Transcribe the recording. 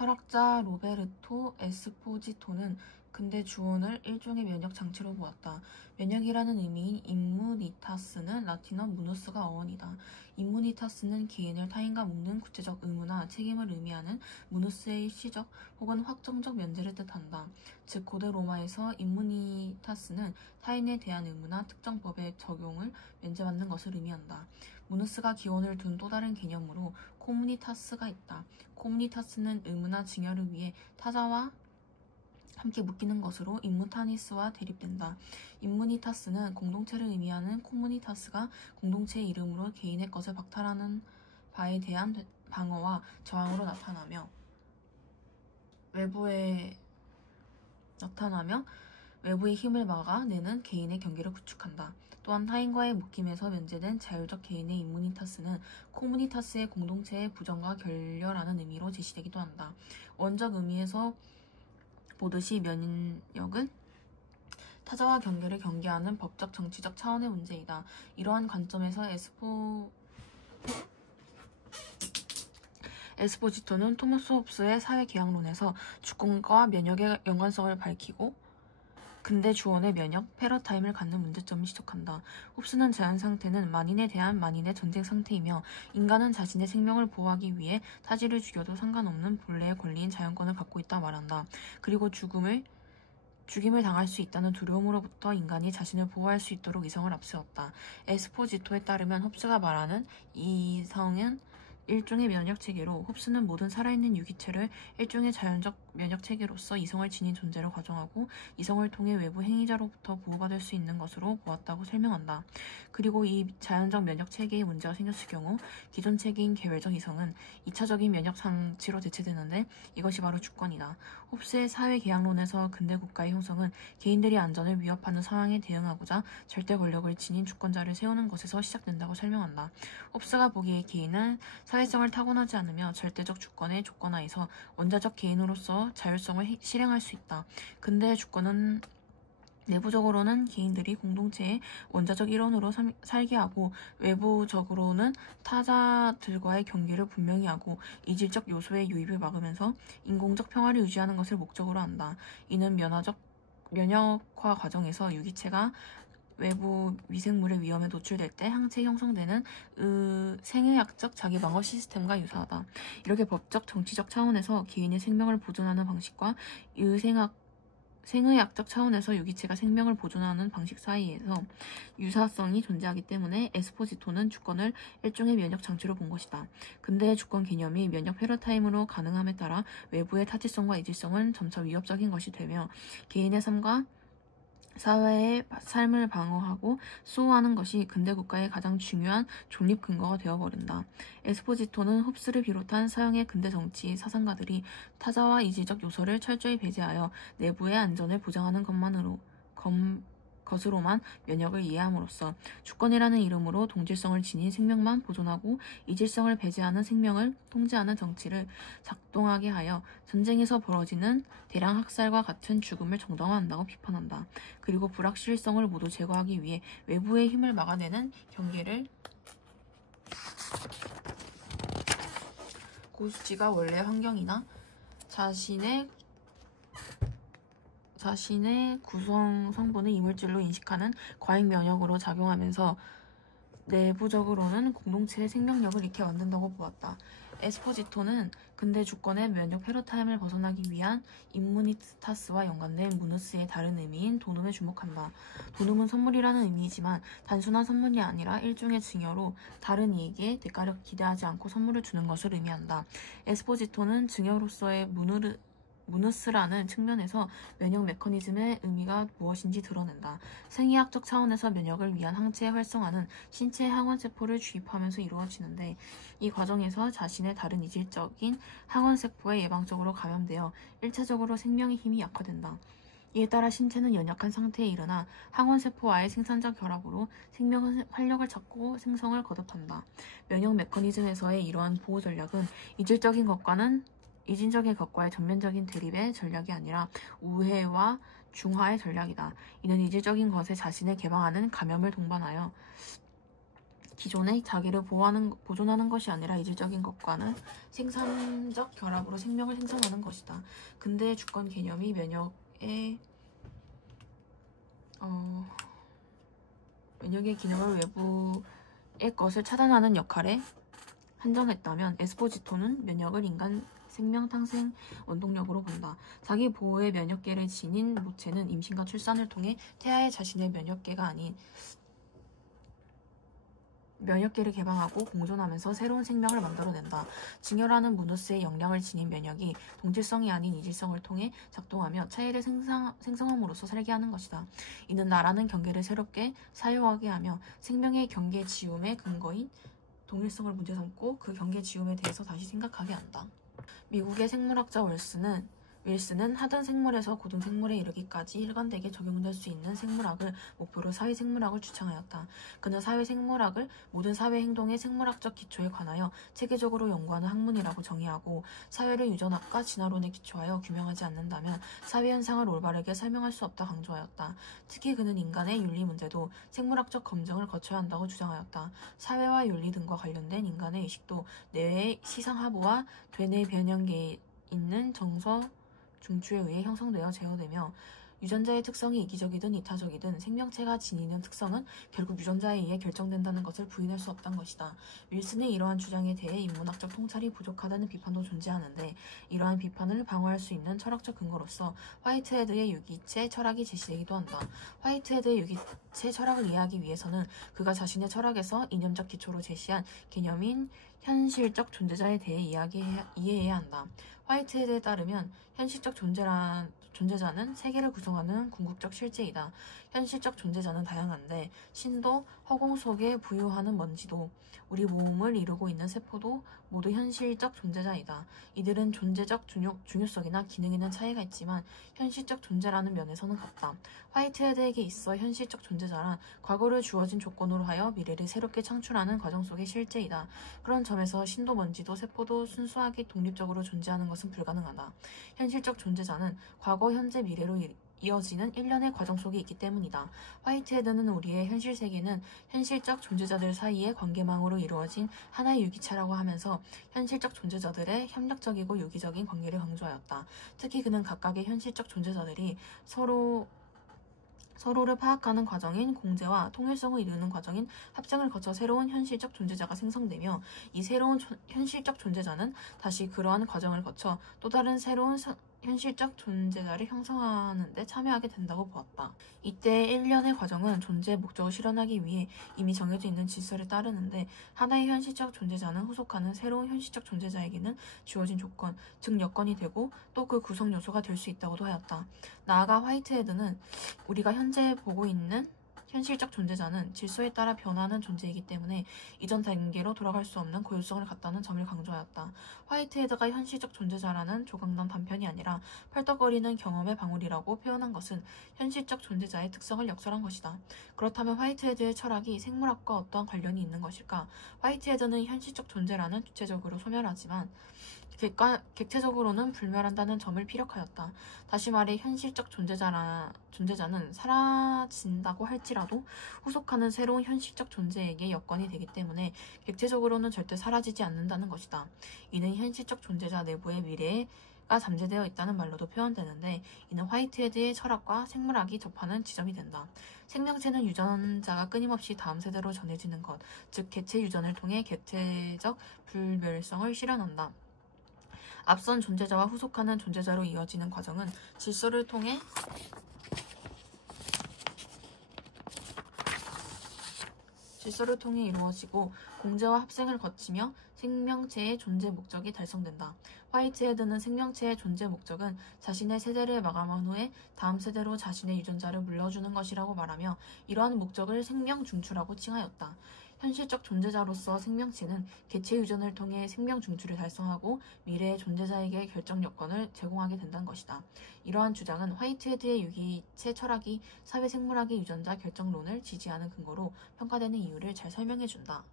철학자 로베르토 에스포지토는 근대 주원을 일종의 면역 장치로 보았다. 면역이라는 의미인 임무니타스는 라틴어 무누스가 어원이다. 임무니타스는 개인을 타인과 묶는 구체적 의무나 책임을 의미하는 무누스의 일시적 혹은 확정적 면제를 뜻한다. 즉 고대 로마에서 임무니타스는 타인에 대한 의무나 특정 법의 적용을 면제받는 것을 의미한다. 무누스가 기원을 둔 또 다른 개념으로 코무니타스가 있다. 코무니타스는 의무나 증여를 위해 타자와 함께 묶이는 것으로 임무타니스와 대립된다. 임무니타스는 공동체를 의미하는 코무니타스가 공동체의 이름으로 개인의 것을 박탈하는 바에 대한 방어와 저항으로 나타나며 외부의 힘을 막아내는 개인의 경계를 구축한다. 또한 타인과의 묶임에서 면제된 자율적 개인의 임무니타스는 코무니타스의 공동체의 부정과 결렬하는 의미로 제시되기도 한다. 원적 의미에서 보듯이 면역은 타자와 경계를 경계하는 법적 정치적 차원의 문제이다. 이러한 관점에서 에스포지토는 토마스 홉스의 사회계약론에서 주권과 면역의 연관성을 밝히고 근대 주원의 면역, 패러다임을 갖는 문제점을 지적한다. 홉스는 자연상태는 만인에 대한 만인의 전쟁 상태이며 인간은 자신의 생명을 보호하기 위해 타지를 죽여도 상관없는 본래의 권리인 자연권을 갖고 있다 말한다. 그리고 죽임을 당할 수 있다는 두려움으로부터 인간이 자신을 보호할 수 있도록 이성을 앞세웠다. 에스포지토에 따르면 홉스가 말하는 이성은 일종의 면역체계로 홉스는 모든 살아있는 유기체를 일종의 자연적 면역체계로서 이성을 지닌 존재로 가정하고 이성을 통해 외부 행위자로부터 보호받을 수 있는 것으로 보았다고 설명한다. 그리고 이 자연적 면역체계에 문제가 생겼을 경우 기존 체계인 개별적 이성은 2차적인 면역장치로 대체되는데 이것이 바로 주권이다. 홉스의 사회계약론에서 근대 국가의 형성은 개인들이 안전을 위협하는 상황에 대응하고자 절대 권력을 지닌 주권자를 세우는 것에서 시작된다고 설명한다. 홉스가 보기에 개인은 사회성을 타고나지 않으며 절대적 주권의 조건하에서 원자적 개인으로서 자율성을 실행할 수 있다. 근대의 주권은 내부적으로는 개인들이 공동체의 원자적 일원으로 살게 하고 외부적으로는 타자들과의 경계를 분명히 하고 이질적 요소의 유입을 막으면서 인공적 평화를 유지하는 것을 목적으로 한다. 이는 면역화 과정에서 유기체가 외부 미생물의 위험에 노출될 때 항체 형성되는 생의학적 자기방어 시스템과 유사하다. 이렇게 법적 정치적 차원에서 개인의 생명을 보존하는 방식과 생의학적 차원에서 유기체가 생명을 보존하는 방식 사이에서 유사성이 존재하기 때문에 에스포지토는 주권을 일종의 면역 장치로 본 것이다. 근대의 주권 개념이 면역 패러다임으로 가능함에 따라 외부의 타지성과 이질성은 점차 위협적인 것이 되며 개인의 삶과 사회의 삶을 방어하고 수호하는 것이 근대 국가의 가장 중요한 존립 근거가 되어버린다. 에스포지토는 홉스를 비롯한 서양의 근대 정치 사상가들이 타자와 이질적 요소를 철저히 배제하여 내부의 안전을 보장하는 것으로만 면역을 이해함으로써 주권이라는 이름으로 동질성을 지닌 생명만 보존하고 이질성을 배제하는 생명을 통제하는 정치를 작동하게 하여 전쟁에서 벌어지는 대량 학살과 같은 죽음을 정당화한다고 비판한다. 그리고 불확실성을 모두 제거하기 위해 외부의 힘을 막아내는 경계를 고수지가 원래 환경이나 자신의 구성 성분을 이물질로 인식하는 과잉 면역으로 작용하면서 내부적으로는 공동체의 생명력을 잃게 만든다고 보았다. 에스포지토는 근대 주권의 면역 패러다임을 벗어나기 위한 임무니타스와 연관된 무누스의 다른 의미인 도눔에 주목한다. 도눔은 선물이라는 의미이지만 단순한 선물이 아니라 일종의 증여로 다른 이에게 대가를 기대하지 않고 선물을 주는 것을 의미한다. 에스포지토는 증여로서의 무누스라는 측면에서 면역 메커니즘의 의미가 무엇인지 드러낸다. 생의학적 차원에서 면역을 위한 항체의 활성화는 신체의 항원세포를 주입하면서 이루어지는데 이 과정에서 자신의 다른 이질적인 항원세포에 예방적으로 감염되어 1차적으로 생명의 힘이 약화된다. 이에 따라 신체는 연약한 상태에 일어나 항원세포와의 생산자 결합으로 생명은 활력을 찾고 생성을 거듭한다. 면역 메커니즘에서의 이러한 보호 전략은 이질적인 것과의 전면적인 대립의 전략이 아니라 우회와 중화의 전략이다. 이는 이질적인 것에 자신을 개방하는 감염을 동반하여 기존에 자기를 보존하는 것이 아니라 이질적인 것과는 생산적 결합으로 생명을 생성하는 것이다. 근대의 주권 개념이 면역의 기능을 외부의 것을 차단하는 역할에 한정했다면 에스포지토는 면역을 인간 생명 탄생 원동력으로 본다. 자기 보호의 면역계를 지닌 모체는 임신과 출산을 통해 태아의 자신의 면역계가 아닌 면역계를 개방하고 공존하면서 새로운 생명을 만들어낸다. 증열하는 무누스의 역량을 지닌 면역이 동질성이 아닌 이질성을 통해 작동하며 차이를 생성함으로써 살게 하는 것이다. 이는 나라는 경계를 새롭게 사유하게 하며 생명의 경계 지움의 근거인 동일성을 문제 삼고 그 경계 지움에 대해서 다시 생각하게 한다. 미국의 생물학자 윌슨은 하등 생물에서 고등 생물에 이르기까지 일관되게 적용될 수 있는 생물학을 목표로 사회생물학을 주창하였다. 그는 사회생물학을 모든 사회행동의 생물학적 기초에 관하여 체계적으로 연구하는 학문이라고 정의하고 사회를 유전학과 진화론에 기초하여 규명하지 않는다면 사회현상을 올바르게 설명할 수 없다 강조하였다. 특히 그는 인간의 윤리 문제도 생물학적 검증을 거쳐야 한다고 주장하였다. 사회와 윤리 등과 관련된 인간의 의식도 뇌의 시상하부와 되뇌 변형계에 있는 정서 중추에 의해 형성되어 제어되며 유전자의 특성이 이기적이든 이타적이든 생명체가 지니는 특성은 결국 유전자에 의해 결정된다는 것을 부인할 수 없다는 것이다. 윌슨의 이러한 주장에 대해 인문학적 통찰이 부족하다는 비판도 존재하는데 이러한 비판을 방어할 수 있는 철학적 근거로서 화이트헤드의 유기체 철학이 제시되기도 한다. 화이트헤드의 유기체 철학을 이해하기 위해서는 그가 자신의 철학에서 이념적 기초로 제시한 개념인 현실적 존재자에 대해 이해해야 한다. 화이트헤드에 따르면 현실적 존재자는 세계를 구성하는 궁극적 실제이다. 현실적 존재자는 다양한데 신도, 허공 속에 부유하는 먼지도, 우리 몸을 이루고 있는 세포도 모두 현실적 존재자이다. 이들은 존재적 중요성이나 기능에는 차이가 있지만 현실적 존재라는 면에서는 같다. 화이트헤드에게 있어 현실적 존재자란 과거를 주어진 조건으로 하여 미래를 새롭게 창출하는 과정 속의 실제이다. 그런 점에서 신도, 먼지도, 세포도 순수하게 독립적으로 존재하는 것은 불가능하다. 현실적 존재자는 과거, 현재, 미래로 이어지는 일련의 과정 속에 있기 때문이다. 화이트헤드는 우리의 현실 세계는 현실적 존재자들 사이의 관계망으로 이루어진 하나의 유기체라고 하면서 현실적 존재자들의 협력적이고 유기적인 관계를 강조하였다. 특히 그는 각각의 현실적 존재자들이 서로를 파악하는 과정인 공제와 통일성을 이루는 과정인 합증을 거쳐 새로운 현실적 존재자가 생성되며 이 새로운 현실적 존재자는 다시 그러한 과정을 거쳐 또 다른 새로운 현실적 존재자를 형성하는 데 참여하게 된다고 보았다. 이때의 일련의 과정은 존재의 목적을 실현하기 위해 이미 정해져 있는 질서를 따르는데 하나의 현실적 존재자는 후속하는 새로운 현실적 존재자에게는 주어진 조건, 즉 여건이 되고 또 그 구성 요소가 될 수 있다고도 하였다. 나아가 화이트헤드는 우리가 현재 보고 있는 현실적 존재자는 질서에 따라 변화하는 존재이기 때문에 이전 단계로 돌아갈 수 없는 고유성을 갖다는 점을 강조하였다. 화이트헤드가 현실적 존재자라는 조각난 단편이 아니라 펄떡거리는 경험의 방울이라고 표현한 것은 현실적 존재자의 특성을 역설한 것이다. 그렇다면 화이트헤드의 철학이 생물학과 어떠한 관련이 있는 것일까? 화이트헤드는 현실적 존재라는 주체적으로 소멸하지만 객체적으로는 불멸한다는 점을 피력하였다. 다시 말해 현실적 존재자는 사라진다고 할지라도 후속하는 새로운 현실적 존재에게 여건이 되기 때문에 객체적으로는 절대 사라지지 않는다는 것이다. 이는 현실적 존재자 내부의 미래가 잠재되어 있다는 말로도 표현되는데 이는 화이트헤드의 철학과 생물학이 접하는 지점이 된다. 생명체는 유전자가 끊임없이 다음 세대로 전해지는 것, 즉 개체 유전을 통해 객체적 불멸성을 실현한다. 앞선 존재자와 후속하는 존재자로 이어지는 과정은 질서를 통해 이루어지고 공제와 합생을 거치며 생명체의 존재 목적이 달성된다. 화이트헤드는 생명체의 존재 목적은 자신의 세대를 마감한 후에 다음 세대로 자신의 유전자를 물려주는 것이라고 말하며 이러한 목적을 생명 중추라고 칭하였다. 현실적 존재자로서 생명체는 개체 유전을 통해 생명 중추를 달성하고 미래의 존재자에게 결정 여건을 제공하게 된다는 것이다. 이러한 주장은 화이트헤드의 유기체 철학이 사회생물학의 유전자 결정론을 지지하는 근거로 평가되는 이유를 잘 설명해준다.